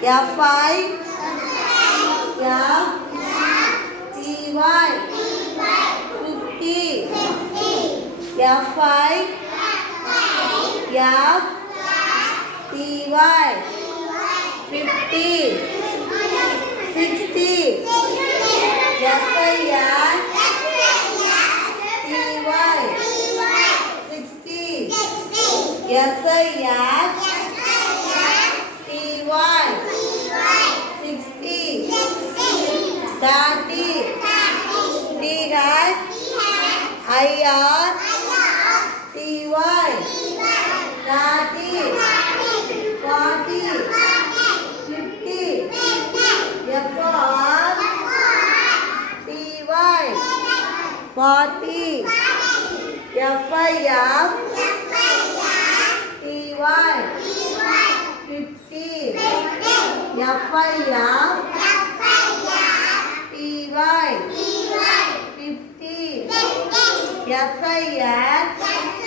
FI FTY 50 FI FTY 50 60 SISTY 60 SISTY 60 30 THIRTY 30 40 50 FRTY 40 FIFTY 50 FIFTY 50 SISTY